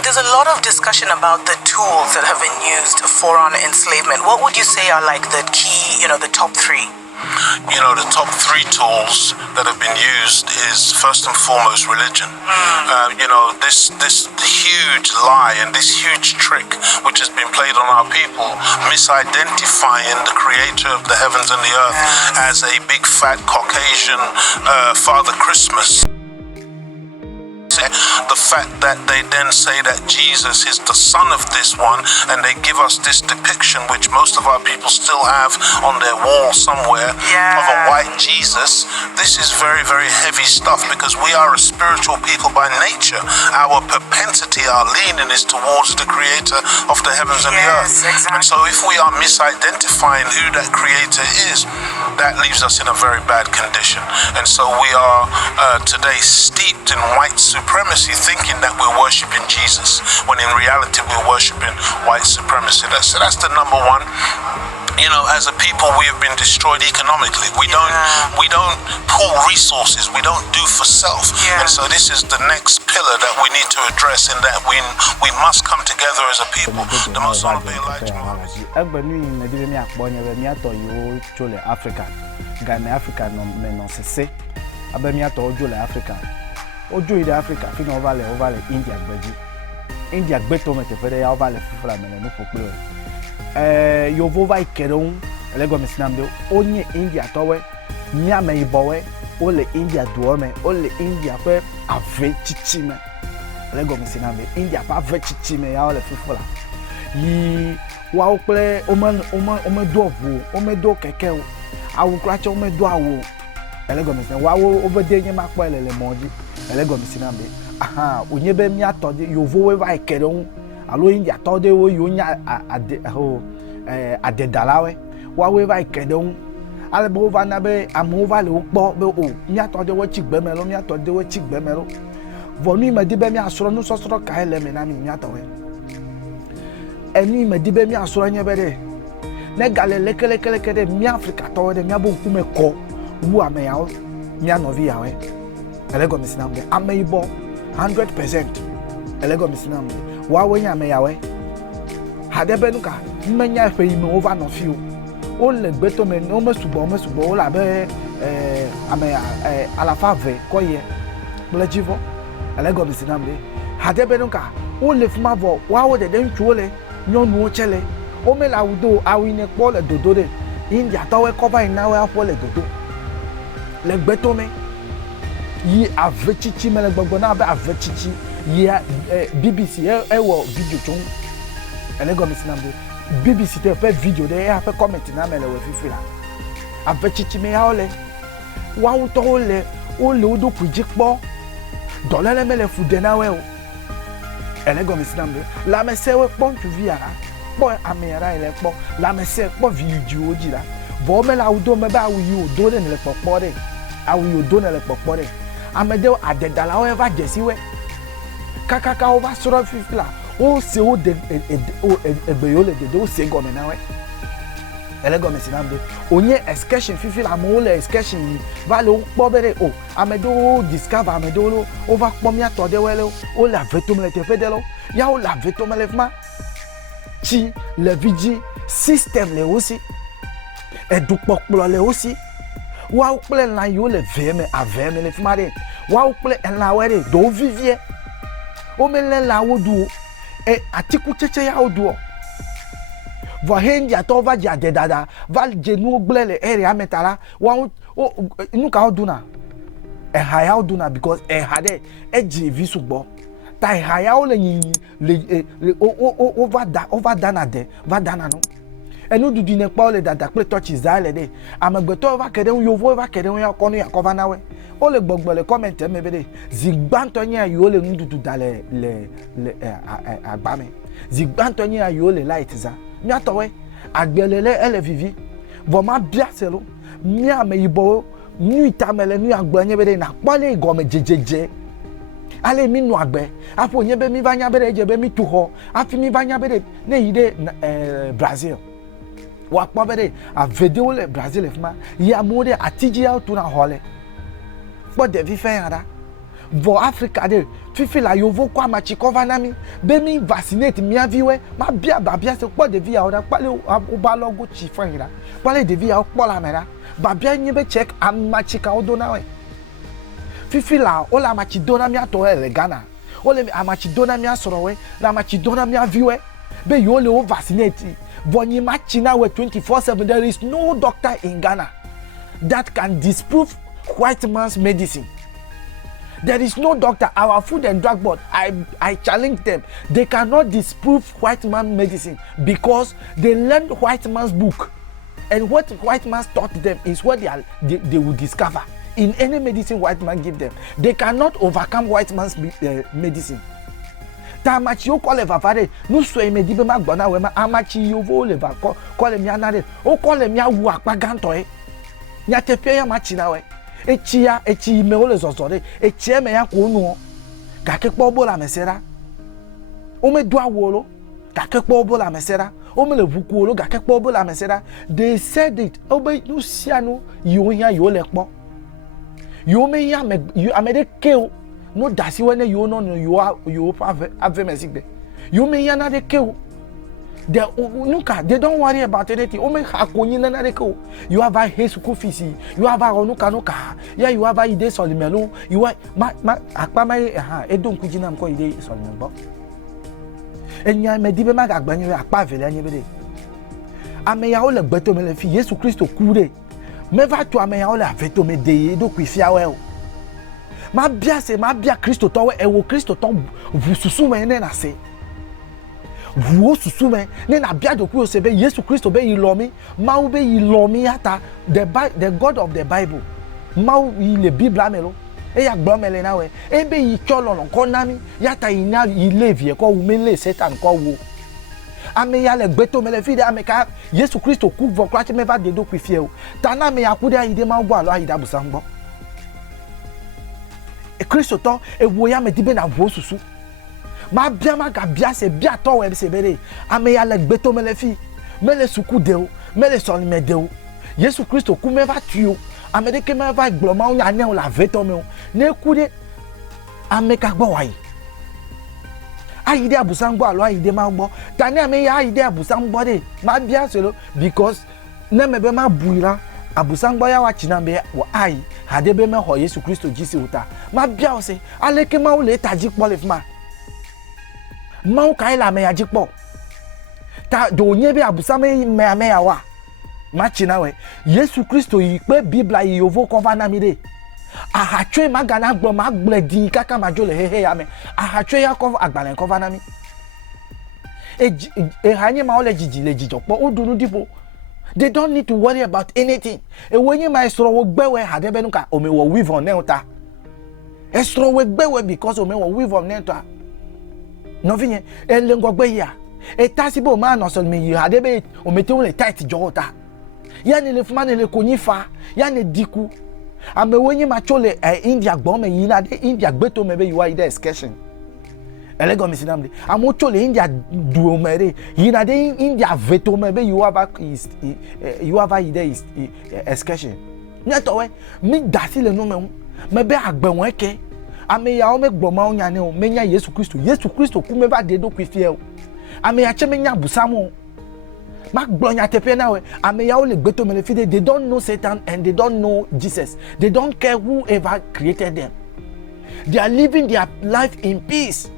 There's a lot of discussion about the tools that have been used for enslavement. What would you say are like the key, the top three? The top three tools that have been used is first and foremost religion. This huge lie and this huge trick which has been played on our people, misidentifying the creator of the heavens and the earth as a big fat Caucasian Father Christmas. The fact that they then say that Jesus is the son of this one, and they give us this depiction, which most of our people still have on their wall somewhere, of a white Jesus. This is very, very heavy stuff, because we are a spiritual people by nature. Our propensity, our leaning is towards the creator of the heavens and the earth. Exactly. And so if we are misidentifying who that creator is, that leaves us in a very bad condition. And so we are today steeped in white supremacy, thinking that we're worshiping Jesus, when in reality we're worshiping white supremacy. So that's the number one. As a people, we have been destroyed economically. We don't pool resources. We don't do for self. And so this is the next pillar that we need to address, in that we must come together as a people. The most honorable Elijah Ojo ide Africa fi no ovale India gbeji. India gbeto mete fede ya ovale fufula mele no pokpe. Yo vova ikedon elego misinamde onye India towe nyame ibowe ole India duome ole India pe ave chichime. Elego misinamde India pa ave chichime ya ole fufula. Yi wa okle ome do vu ome do keke o awu kracha ome do awu elego misinamde wa wo obede nyema kpo elele moji. Elego misinambe onyebe mi atode yovo we vai kedon alo India atode wo yonya adedalawe wa we vai kedon alebo va na be amova le ukpo be o mi atode wo chigbemelo mi atode wo chigbemelo vonu imedibe mi asoro no sosoro ka ele me na mi atowe eni imedibe mi asoro nyebe de ne galele kele mi Africa to de mi abonkume ko wu ameyawo mi anovi yawe. Elego misinamde ameibo 100%. Elego misinamde wa wenya ameyawe hadebenuka mmenya feime over no fiu o le gbeto me no mesubo o la be ameya alafave koye blejivo. Elego misinamde hadebenuka o le fumavo wa wo de nchuole nyonu o chele o me la udo awine po le dodo de India tawe cover inawe afo le dodo le gbeto me yi avechichi mele gbogbo na be avechichi yi BBC wo video chon elego misinambe BBC te pe video de ya pe comment na mele we fifila avechichi me ya ole wa un to ole odo pujipo dolele mele fude na we o elego misinambe la mese we pon tu viara po amera ile po la mese po video ojira bo me la udo me ba wi odo de le popo de awi odo ne le popo de amede adedala o eva jesiwe kakaka o ba soro fifila o se o de ebeyole de o se gomena we elego mesinambe onye excursion fifila mo le excursion va le po bere o amede o discover amede o va po mi atode wele o la vetomele te fedelo ya o la vetomele fma chi le vigi system le aussi edupoplo le aussi wa ukple na yo le veme aveme le fimare wa ukple na were do vivie o mele la wodu atiku cheche ya odu vo henji atova ja dedada va jenu gblele area metala wa inu ka oduna haya oduna because hade eji visugbo ta haya o le yin le over dana de va dana no enu dudu ne pa ole dada pe touch Israel de amegbeto va kede yovo va kede ya konu ya cover nawe o le gbogbo le comment me bede zigbanto nya yo le ndudu dale le agbame zigbanto nya yo le light za mi atowe agbelele ele vivi vo ma bia selo mi ameyibo nu itamele nu agbanye bede na pole igome jejeje ale mi nu agbe apo nyebe mi vanya bede jebe mi tuho afi mi vanya bede ne yide Brazil wa kpobere a video le Brazil fma ya mode atiji ya tu na hole po de vi fe ara vo Africa de fifi la yovo kwa machi cover na mi be mi vaccinate mi aviwe ma bia ba bia se kwa de via ora pale o ba logo chi fanira pale de via o pola mera ba bia nyi be check amachi ka odo na we fifi la o la machi dona mi ato ele Ghana o le amachi dona mi asoro we la machi dona mi aviwe be yo le o vaccinate vo nyi machi na we 24/7 there is no doctor in Ghana that can disprove white man's medicine. There is no doctor. Our Food and Drug Board, I challenge them. They cannot disprove white man's medicine because they learned white man's book. And what white man taught them is what they will discover in any medicine white man give them. They cannot overcome white man's medicine. Tamachi yo call evavare no so emedibe magbona we ma amachi yo vo le va call me anare o call me awu apaganto e nya tepe ya machi na we echi me o le zozore echi me ya ko nu ga ke po bo la mesera o me do awolo ga ke po bo la mesera o me le vuku olo ga ke po bo la mesera. They said it o be no sianu yo ya yo le po yo me ya me you amede ke no dasi when you know you have message you may yana de kill they don't worry about anything o me hakoni na de kill you have a school fees you have a onuka yeah you have a ide solimelo you ma akpa ma edon kujina mko ide solimelo enya medibe ma agbanyo akpa vele anya bede ameya o le gbeto me le fi Yesu Kristo kure me va to ameya o le aveto me de do kwifia we ma bia Kristo to we ewo Kristo to vu susu me ne na se vu susu me ne na bia do ku se be Yesu Kristo be yi lo mi ma u be yi lo mi ata the God of the Bible ma u yi le Bible amelo e ya gbo mele na we e be yi cholo no ko na mi yata ina yi levie ko wu me le Satan ko wo ame ya le gbeto me le fi de ame ka Yesu Kristo ku vo kwati me va de do ku fie o ta na me ya ku de yi de ma gbo alo ayi da busan gbo Kristo to ewo ya medibe na wo susu ma bia ma ga bia se bia to we se bere ame ya le gbeto me le fi me le suku de o me le so me de o Yesu Kristo ku me va tuo ame de ke me va gbo ma o nya ne o la veto me o ne ku de ame ka gbo wa yi ayi de abusan gbo alo ayi de ma gbo tani ame ya ayi de abusan gbo de ma bia se lo because ne me be ma buira abusan gbo ya wa chinambe wo ayi hadebe me ho Yesu Kristo jisi uta ma bia o se aleke ma o le taji po le fma ma o kai la me ya jipo ta do nye be abusan me ya wa ma china we Yesu Kristo yi pe Biblia yi ovo cover na mi de ahatwe magana gbo ma gble din kaka ma jo le hehe ya me ahatwe ya cover agbalen cover na mi e hanye ma o le jiji le jijopo o dunu dipo. They don't need to worry about anything. E wenye ma esro wo gbewe hadebe nuka o me wo weave on neta. Esro wo gbewe because o me wo weave on neta. No vinye e lengo gbe ya. E tasibo ma no so me yi hadebe o me te won le tight jota. Ya ne le fuma ne le konyifa, ya ne diku. Ame wenye ma chole India gbo me yi na de India gbeto me be you are the excursion. Elego mi sinamde amo chole India duo mere yina de India veto me be you have is excursion nyato we mi dasi le no me be agbe won ke ame ya o me gbo ma onya ne o me nya Yesu Kristo ku me ba de do ku fie o ame ya che me nya busamo ma gbo nya tepe na we ame ya o le gbeto me le fide. They don't know Satan and they don't know Jesus. They don't care whoever created them. They are living their life in peace.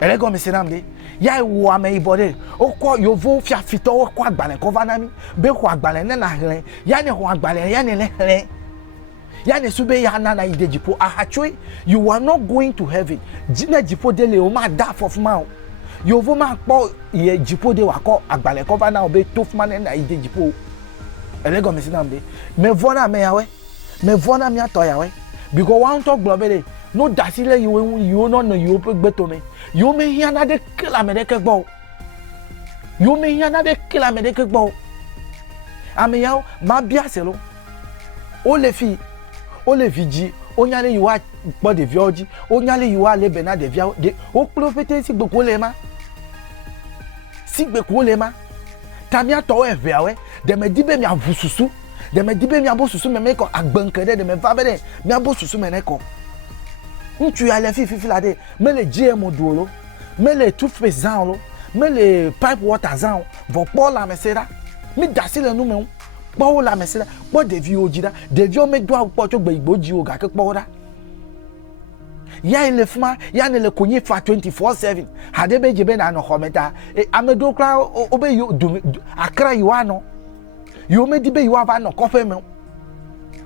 Elego mi sinamde ya wo ame ibode okwo yovo fia fito okwo agbale cover na mi be ko agbale ne na hre ya ne ho agbale ya ne le hre ya ne sube ya na na ide jipo ahachwe you are not going to heaven jina jipo dele o ma da for ma yovo ma po ye jipo de wa ko agbale cover na obe to fuma ne na ide jipo. Elego mi sinamde me vona me yawe me vona mi ato yawe because one talk globele no dasile you no no you gbeto me you me hiana de kila me de kegbo you me hiana de kila me de kegbo ame yawo ma bia selo o le viji o nyale you wa gbo de vioji o nyale you wa le bena de via de o profete si gbe ko le ma tamia to e viawe de me dibe mi avususu de me dibe mi abosusu me ko agbankede de me va bede mi abosusu me ne ko ntchu ya le fifi la de me le GMO duolo me le toothpaste zan lo me le pipe water zan vo po la mesera mi dasi le nu me po la mesera po devi ojida devi o me do po to gbe igboji o ga ke po da ya ile fuma ya ne le konyi fa 24/7 hade be jebe na no hometa amedo kra obe yo akra yo ano yo me di be yo ava no kofe me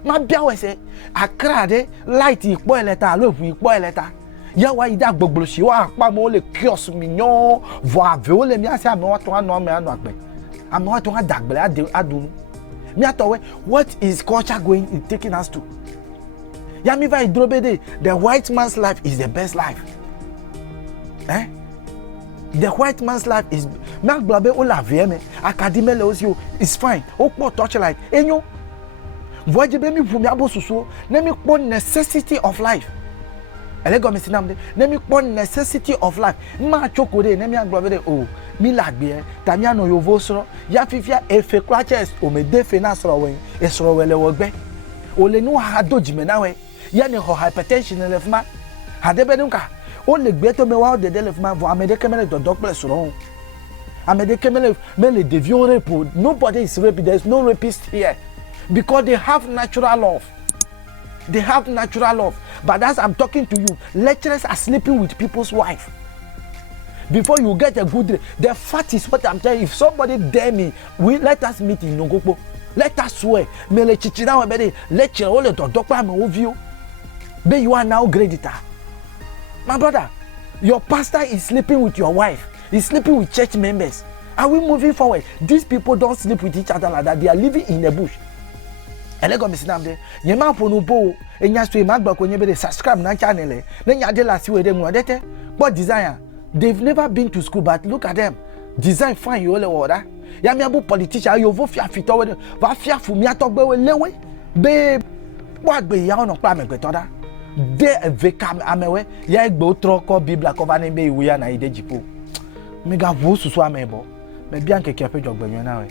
ma bia we se akra de light ipo eleta lofu ipo eleta ya wa ida gbogbolo si wa pa mo le kios mi nyon vo ave o le mi ase ame wa to ano me ano agbe ame wa to adagbele adunu mi atowe what is culture going taking us to? Yamiva Idrobede, the white man's life is the best life. The white man's life is Mark Blabe Ola VM, Academy Leosio is fine. Okpo torchlight. Enyo. Voyage me from Yabo Suso, name one necessity of life. Elego Messinamde, name one necessity of life. Ma chokode, name Blabede, oh, Milagbe, Tamiano Yovosro, Yafifia, Efe Cratches, or me defense rowing, Esrowele Wogbe. Ole no ha dojime nawe ya ne ho hypertension le fma hade bedunka o le gbe to me wa de le fma vo amede kemele do doctor so amede kemele me le devio rape. Nobody is raping. There is no rapist here because they have natural love. They have natural love. But as I'm talking to you, lecturers are sleeping with people's wife. Before you get a good, the fact is what I'm telling you. If somebody dare me, let us meet in Nogokpo. Let us swear. Me le chichina we be lecture all the doctor me ovio. Be you are now creditor. My brother, your pastor is sleeping with your wife. He's sleeping with church members. Are we moving forward? These people don't sleep with each other like that. They are living in the bush. Elego misinamde. Yema ponu bo. Enya so magba ko nyebe subscribe na channel e. Na nya de la si we de mu adete. But desire. They've never been to school, but look at them. Design fine you all order. Ya mi abu politician you vo fia fito we va fia fu mi atogbe we lewe be wa gbe ya ono pa megbe to da de eveka amewe ya egbe otro ko biblia cover na be iwe ya na ide jipo mi ga vo susu amebo me bia nkeke pe jogbe yan na we